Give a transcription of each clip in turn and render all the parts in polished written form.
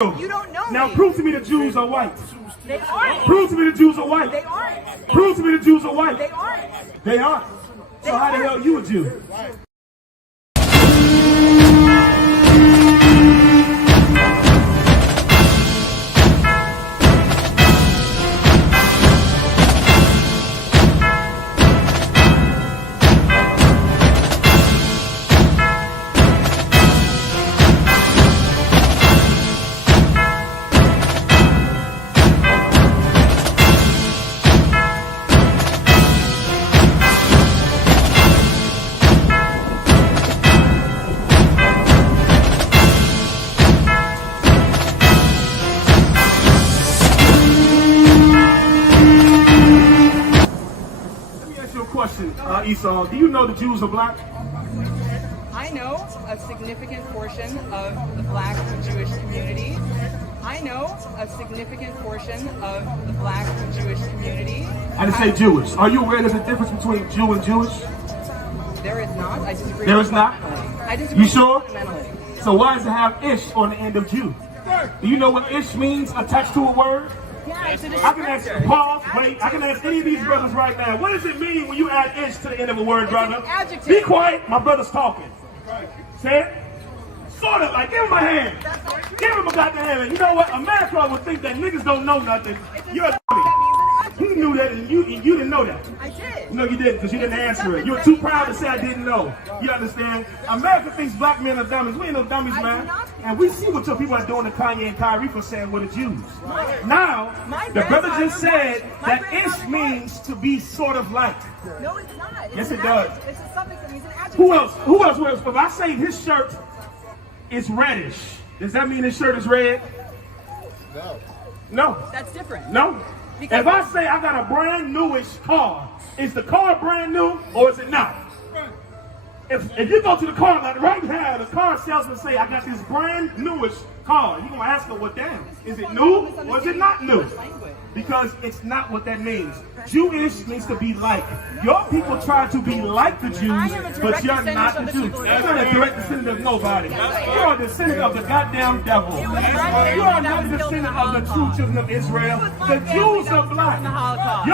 You don't know Now me. prove to me the Jews are white. They aren't. Prove to me the Jews are white. They aren't. Prove to me the Jews are white. They aren't. They aren't. So how the hell are you a Jew? Question, Esau, do you know the Jews are black? I know a significant portion of the black Jewish community. I know a significant portion of the black Jewish community. I didn't say Jewish. Are you aware there's a difference between Jew and Jewish? There is not. I disagree. There is not? I disagree. You sure? Fundamentally. So why does it have ish on the end of Jew? Do you know what ish means attached to a word? Yeah, it's a I can ask, pause, wait, I can ask any of these brothers right now. What does it mean when you add ish to the end of a word, brother? It's an adjective. Be quiet, my brother's talking. Say it. Sort of like, give him a hand. Give him a goddamn hand. And you know what? America would think that niggas don't know nothing. You're a He knew that and you didn't know that. I did. No, you didn't, because you didn't answer it. You were too proud to say I didn't know. You understand? America thinks black men are dummies. We ain't no dummies, man. And we see what your people are doing to Kanye and Kyrie for saying we're the Jews. Now, the brother just said that ish means to be sort of like. No, it's not. Yes, it does. It's a suffix that means an adjective. Who else? Who else wears? If I say his shirt is reddish, does that mean his shirt is red? No. No. That's different. No. If I say I got a brand newish car, is the car brand new or is it not? If you go to the car lot right now, the car salesman say, I got this brand newish car. You're going to ask her, well, damn, is it new or is it not new? Because it's not what that means. Jewish means to be like. Your people try to be like the Jews, but you're not the Jews. You're not a direct descendant of nobody. You're a descendant of the goddamn devil. You are not a descendant of the true children of Israel. The Jews are black.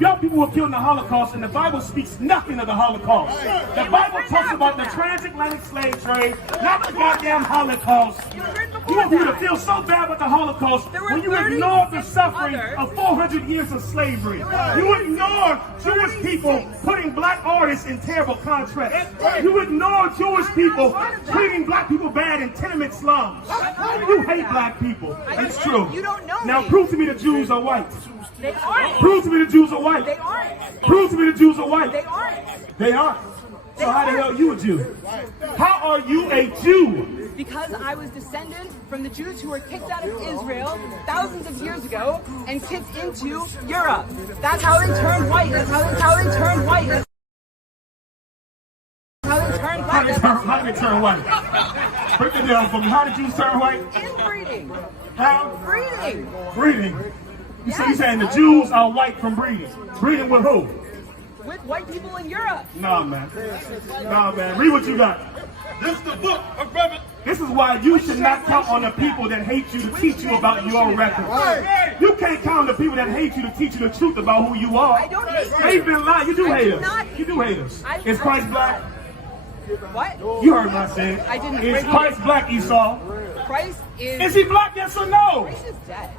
Your people were killed in the Holocaust, and the Bible speaks nothing of the Holocaust. The Bible talks about the transatlantic slave trade, not the goddamn Holocaust. You want people to feel so bad about the Holocaust when you ignore the suffering of 400 years of slavery. You ignore Jewish people putting black artists in terrible contracts. You ignore Jewish people treating black people bad in tenement slums. You hate black people. It's true. You don't know Now me. prove to me the Jews are white. They aren't. Prove to me the Jews are white. They aren't. Prove to me the Jews are white. They aren't. They aren't. So how the hell are you a Jew? How are you a Jew? Because I was descended from the Jews who were kicked out of Israel thousands of years ago and kicked into Europe. That's how they turned white. That's how they turned white. That's how they turned white. How did they turn white? Break it down for me. How did Jews turn white? Inbreeding. How? Breeding. Breeding. So you're saying the Jews are white from breeding? Breeding with who? With white people in Europe. Nah, man. Nah, man. Read what you got. This is the book of Revelation. This is why you should not count on the people that hate you to teach you about your record. You can't count on the people that hate you to teach you the truth about who you are. I don't hate They've been lying. You do I hate do us. not hate You do hate us. I- Is Christ black? What? You heard what I said. I didn't. Is Christ black, Esau? Christ is. Is he black, yes or no? Christ is dead.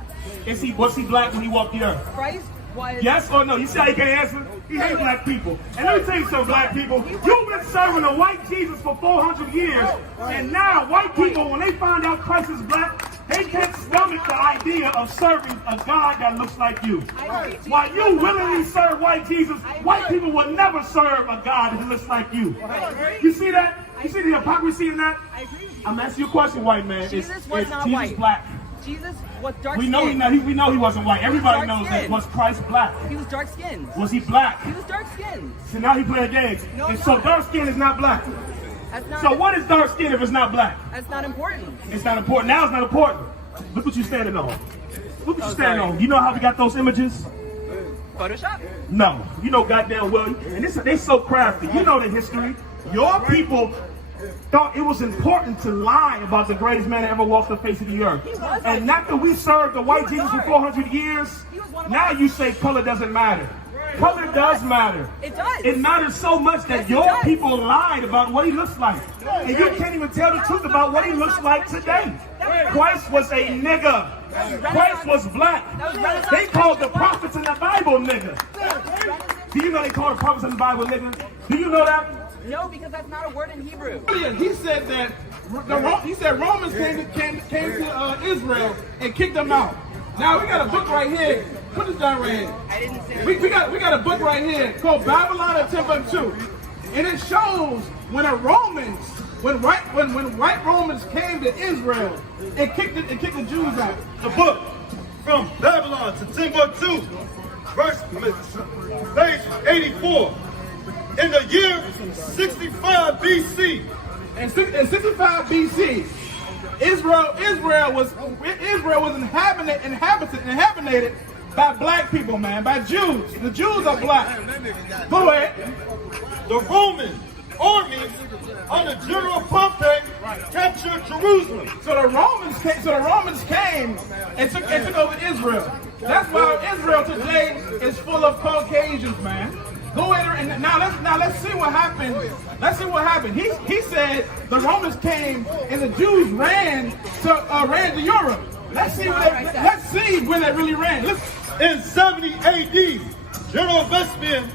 Was he black when he walked the earth? Christ was. Yes or no? You see how he can't answer? He hates black people. And let me tell you something, black people. You've been serving a white Jesus for 400 years. And now white people, when they find out Christ is black, they can't stomach the idea of serving a God that looks like you. While you willingly serve white Jesus, white people will never serve a God who looks like you. You see that? You see the hypocrisy in that? I agree with you. I'm asking you a question, white man. Jesus was not Jesus white. black? Jesus was dark We skinned. know we know he wasn't white. Everybody knows that. Was Christ black? He was dark skinned. Was he black? He was dark skinned. So now he playing games. No, And no. so dark skin is not black. That's not. So what is dark skin if it's not black? That's not important. It's not important. Now it's not important. Look what you're standing on. Look what you're standing on. You know how we got those images? Photoshop? No. You know goddamn well. And they so crafty. You know the history. Your people thought it was important to lie about the greatest man that ever walked the face of the earth. And not that we served the white Jesus for 400 years, now you say color doesn't matter. Color does matter. It does. It matters so much that your people lied about what he looks like. And you can't even tell the truth about what he looks like today. Christ was a nigger. Christ was black. They called the prophets in the Bible nigger. Do you know they call the prophets in the Bible nigger? Do you know that? No, because that's not a word in Hebrew. He said that Romans came to Israel and kicked them out. Now we got a book right here. Put this down right here. I didn't say we got a book right here called Babylon and Timbuktu, and it shows when white Romans came to Israel, it kicked the Jews out. The book from Babylon to Timbuktu, page 84. In the year 65 BC. In 65 BC, Israel was inhabited by black people, man, by Jews. The Jews are black. Go ahead. The Roman armies under General Pompey captured Jerusalem. So the Romans came and took over Israel. That's why Israel today is full of Caucasians, man. Go ahead and now let's see what happened. Let's see what happened. He said the Romans came and the Jews ran to Europe. Let's see where they really ran. In 70 AD, General Vespasian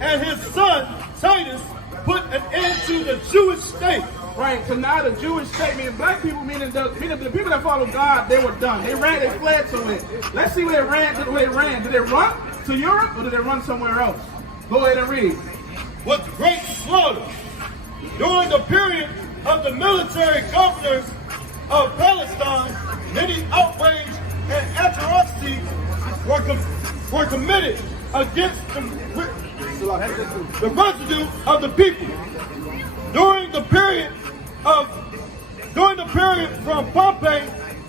and his son Titus put an end to the Jewish state. Right, so now the Jewish state, meaning black people, meaning the people that follow God, they were done. They fled to it. Let's see where they ran. Did they run to Europe or did they run somewhere else? Go ahead and read. With great slaughter, during the period of the military governors of Palestine, many outrage and atrocities were committed against the residue of the people. During the period from Pompey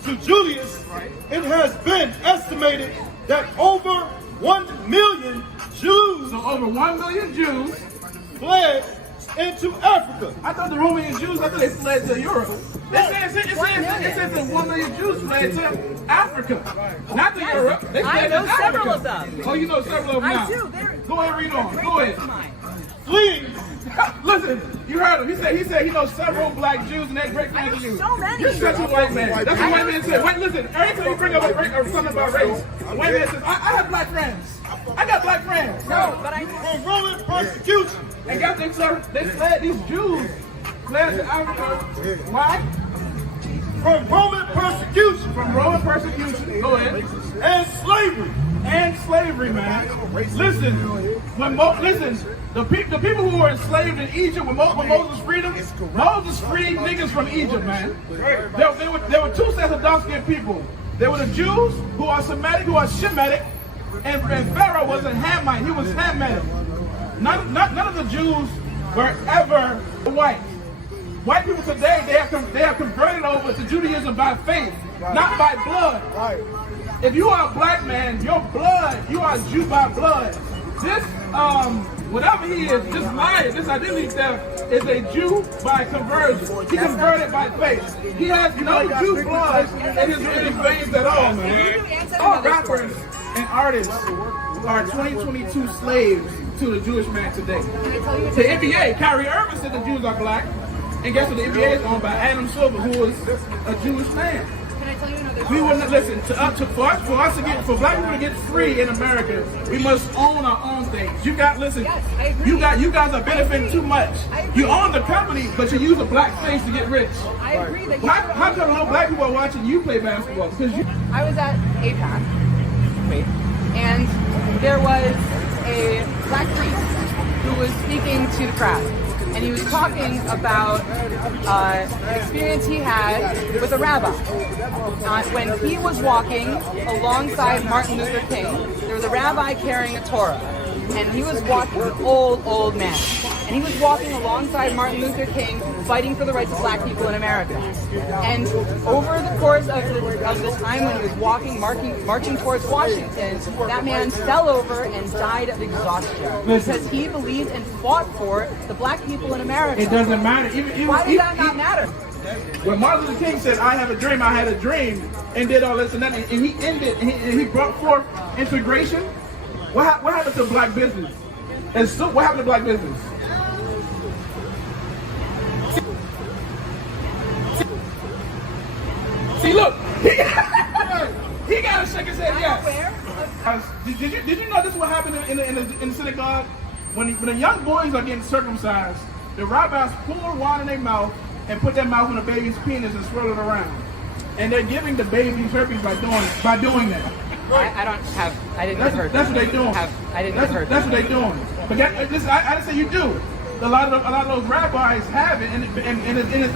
to Julius, it has been estimated that over 1 million Jews, so over 1 million Jews fled into Africa. I thought the Roman Jews, I thought they fled to Europe. It says that 1 million Jews fled to Africa, not to Europe. They fled I know to Africa. several of them. Oh, you know several of them now. I do. Go ahead, read on. Go ahead. Fleeing. Listen, you heard him. He said he knows several black Jews and they're great fans of you. So many. You're such a white man. That's what white man said. Wait, listen. Every time you bring up something about race, a white man says, I have black friends. I got black friends. No, but I From Roman persecution. And guess they fled. These Jews fled to Africa. Why? From Roman persecution. From Roman persecution. Go ahead. And slavery. And slavery, man. Listen, the people who were enslaved in Egypt, when Moses freed them, Moses freed niggas from Egypt, man. There were two sets of dark-skinned people. There were the Jews who are Semitic, who are Shemitic, and Pharaoh was a Hamite. He was Hamitic. None of the Jews were ever white. White people today, they have converted over to Judaism by faith, not by blood. If you are a black man, your blood, you are a Jew by blood. This, whatever he is, this liar, this identity theft is a Jew by conversion. He converted by faith. He has no Jew blood in his veins at all, man. All rappers and artists are 2022 slaves to the Jewish man today. The NBA, Kyrie Irving said the Jews are black. And guess what? The NBA is owned by Adam Silver, who is a Jewish man. Can I tell you another We wouldn't listen for black people to get free in America. We must own our own things. You got listen. Yes, I agree. You guys are benefiting too much. You own the company, but you use a black face to get rich. I agree that How come no black people are watching you play basketball? Because I was at I.S.U.P.K. and there was a black priest who was speaking to the crowd. And he was talking about an experience he had with a rabbi. When he was walking alongside Martin Luther King, there was a rabbi carrying a Torah. And he was walking with an old man. and he was walking alongside Martin Luther King, fighting for the rights of black people in America. And over the course of the time when he was walking, marching towards Washington, that man fell over and died of exhaustion because he believed and fought for the black people in America. It doesn't matter. Why does that not matter? When Martin Luther King said, I had a dream, and did all this and that, and he ended, and he brought forth integration, what happened to black business? And so, what happened to black business? See, look, he got to shake his head, yes. Did you know this is what happened in the synagogue? When the young boys are getting circumcised, the rabbis pour water in their mouth and put their mouth on the baby's penis and swirl it around. And they're giving the baby herpes by doing that. I didn't hear That's what they're doing. That's what they're doing. But I didn't say you do. A lot of those rabbis have it, and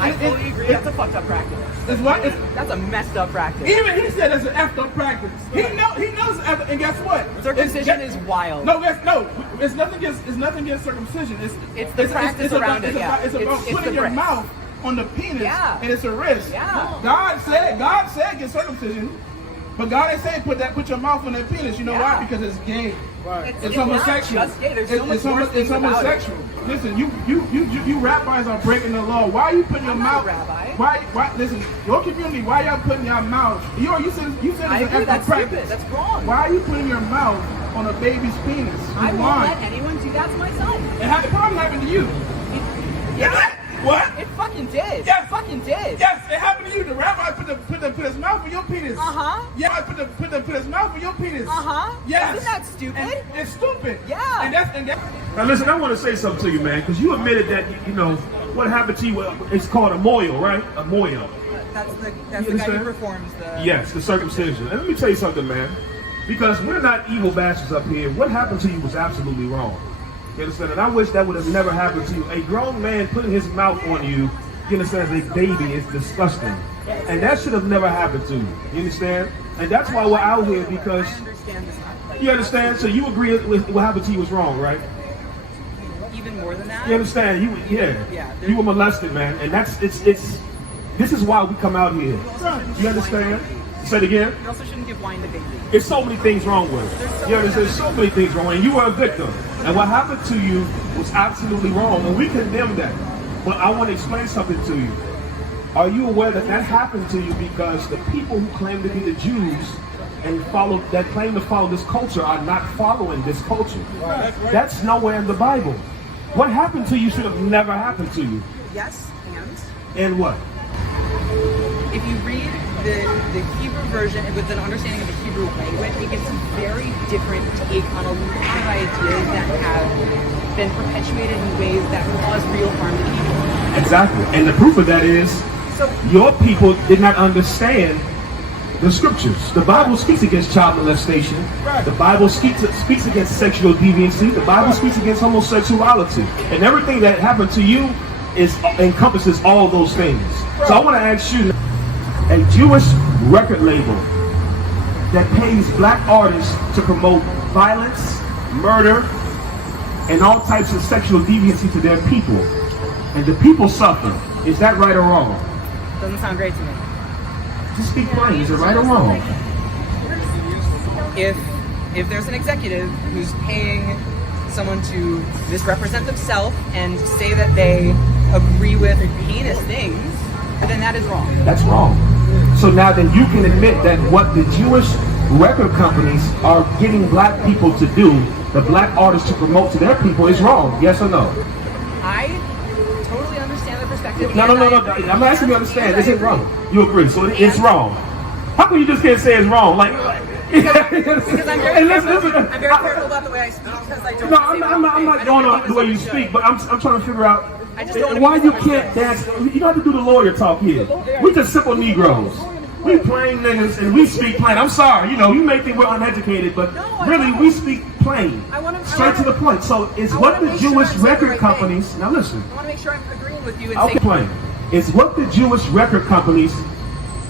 I totally agree. That's a fucked up practice. It's what? That's a messed up practice. Even he said it's an effed up practice. He knows, and guess what? Circumcision is wild. No, it's nothing against circumcision. It's the practice around it. It's about putting your mouth on the penis, and it's a risk. Yeah. God said get circumcision, but God ain't saying put your mouth on that penis. You know why? Because it's gay. Right. It's homosexual. Not just gay. There's so much more things it's homosexual. about it. Listen, you rabbis are breaking the law. Why are you putting your mouth? Rabbi. Why? Listen, your community. Why y'all putting your mouth? You said it's I an agree, effort that's practice. stupid. That's wrong. Why are you putting your mouth on a baby's penis? I won't let anyone do that to my son. It probably happened to you. Yeah. What? It fucking did. Yes. It fucking did. Yes, it happened to you. The rabbi put his mouth on your penis. Yeah, I put his mouth on your penis. Yes. Isn't that stupid? And it's stupid. Yeah. And that's Now listen, I want to say something to you, man, because you admitted that, what happened to you, it's called a moil, right? A moil. That's the guy who performs the... Yes, the circumcision. And let me tell you something, man, because we're not evil bastards up here. What happened to you was absolutely wrong. You understand? And I wish that would have never happened to you. A grown man putting his mouth on you, you understand, as a baby is disgusting. And that should have never happened to you. You understand? And that's why we're out here, because... I understand this. You understand? So you agree with what happened to you was wrong, right? Even more than that? You understand? You were molested, man. And this is why we come out here. You understand? Say it again. You also shouldn't give wine to babies. There's so many things wrong with it. There's so many things wrong. And you were a victim. And what happened to you was absolutely wrong. And we condemn that. But I want to explain something to you. Are you aware that happened to you because the people who claim to be the Jews and that claim to follow this culture are not following this culture? That's nowhere in the Bible. What happened to you should have never happened to you. Yes, and? And what? If you read the Hebrew version with an understanding of the Hebrew language, it gives a very different take on a lot of ideas that have been perpetuated in ways that cause real harm to people. Exactly. And the proof of that is your people did not understand the scriptures. The Bible speaks against child molestation. The Bible speaks against sexual deviancy. The Bible speaks against homosexuality. And everything that happened to you encompasses all those things. So I want to ask you, a Jewish record label that pays black artists to promote violence, murder, and all types of sexual deviancy to their people, and the people suffer. Is that right or wrong? Doesn't sound great to me. Just speak plain. Is it right or wrong? If there's an executive who's paying someone to misrepresent themselves and say that they agree with heinous things, then that is wrong. That's wrong. So now then you can admit that what the Jewish record companies are getting black people to do, the black artists to promote to their people, is wrong. Yes or no? I totally understand the perspective. No. I'm not asking you to understand. Is it wrong? You agree. So it's wrong. How come you just can't say it's wrong? Because I'm very careful about the way I speak, because I don't. No, I'm not going on the way you speak, but I'm trying to figure out why you can't dance. You don't have to do the lawyer talk here. We just simple Negroes. We plain niggas and we speak plain. I'm sorry, you may think we're uneducated, but really we speak plain. Straight to the point. So it's what the Jewish record companies. Now listen. I want to make sure I'm agreeing with you. Okay, plain. It's what the Jewish record companies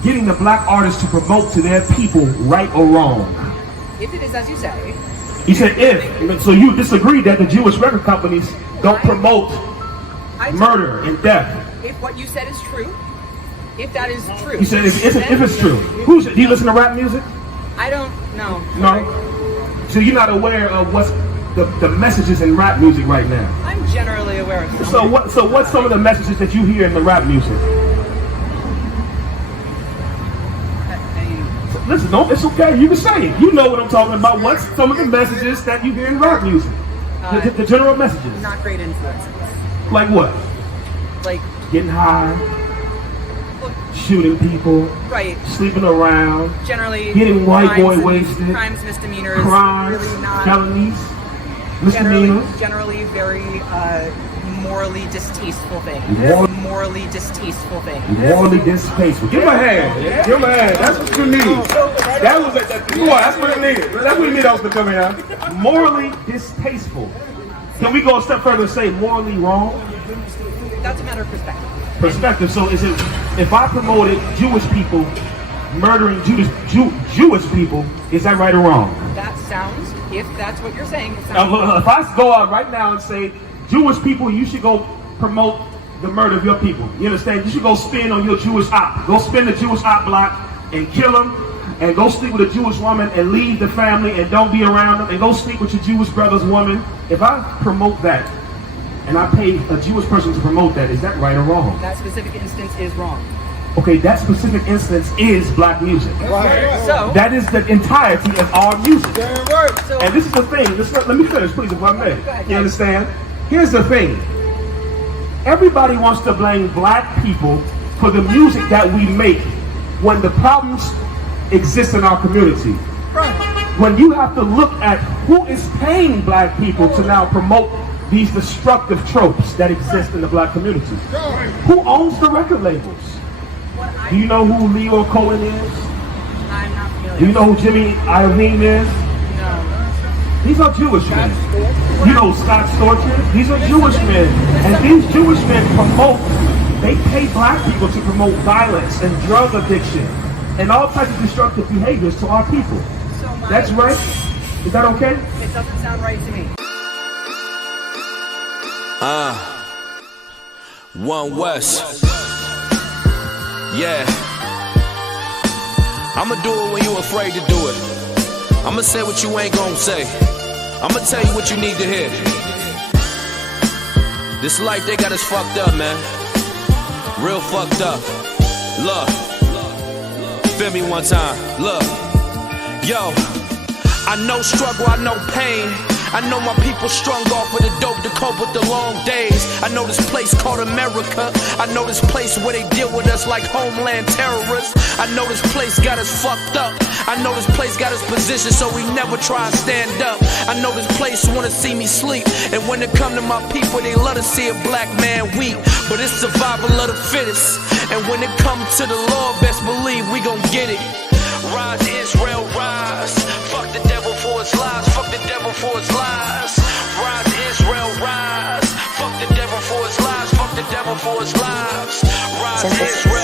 getting the black artists to promote to their people, right or wrong? If it is as you say, You said if. So you disagree that the Jewish record companies don't promote murder and death. If what you said is true, if that is true. You said if it's true. Do you listen to rap music? I don't know. No? So you're not aware of what's the messages in rap music right now? I'm generally aware of some. So what's some of the messages that you hear in the rap music? Listen, it's okay. You can say it. You know what I'm talking about. What's some of the messages that you hear in rap music? The general messages. Not great influences. Like what? Like getting high, shooting people, right, sleeping around, generally getting white boy wasted, crimes, misdemeanors, crimes, really not, felonies, misdemeanors. Generally very morally distasteful things. Morally distasteful things. Morally distasteful. Give him a hand. Yeah. Give him a hand. That's what you need. That's what it needed. That's what you need us to come here. Morally distasteful. Can we go a step further and say morally wrong? That's a matter of perspective. So is it, if I promoted Jewish people murdering Jewish people, is that right or wrong? That sounds, if that's what you're saying, it sounds if I go out right now and say, Jewish people, you should go promote the murder of your people. You understand? You should go spin on your Jewish op. Go spin the Jewish op block and kill them, and go sleep with a Jewish woman and leave the family and don't be around them, and go sleep with your Jewish brother's woman. If I promote that, and I pay a Jewish person to promote that, is that right or wrong? That specific instance is wrong. Okay, that specific instance is black music. Right. So that is the entirety of our music. So, and this is the thing. Let me finish, please, if I may. You understand? Here's the thing. Everybody wants to blame black people for the music that we make when the problems exist in our community. When you have to look at who is paying black people to now promote these destructive tropes that exist in the black community. Who owns the record labels? Do you know who Leo Cohen is? I'm not familiar. Do you know who Jimmy Iovine is? No. These are Jewish men. You know Scott Storch? These are Jewish men. And these Jewish men they pay black people to promote violence and drug addiction and all types of destructive behaviors to our people. That's right? Is that okay? It doesn't sound right to me. One West. Yeah. I'ma do it when you afraid to do it. I'ma say what you ain't gonna say. I'ma tell you what you need to hear. This life, they got us fucked up, man. Real fucked up. Look. Feel me one time. Look. Yo. I know struggle, I know pain. I know my people strung off of the dope to cope with the long days. I know this place called America. I know this place where they deal with us like homeland terrorists. I know this place got us fucked up. I know this place got us positioned so we never try to stand up. I know this place wanna see me sleep. And when it come to my people, they love to see a black man weak. But it's survival of the fittest. And when it comes to the Lord, best believe we gon' get it. Rise Israel, rise. Fuck the devil for his lies. Fuck the devil for his lies. Rise Israel, rise. Fuck the devil for his lies. Fuck the devil for his lies. Rise Israel.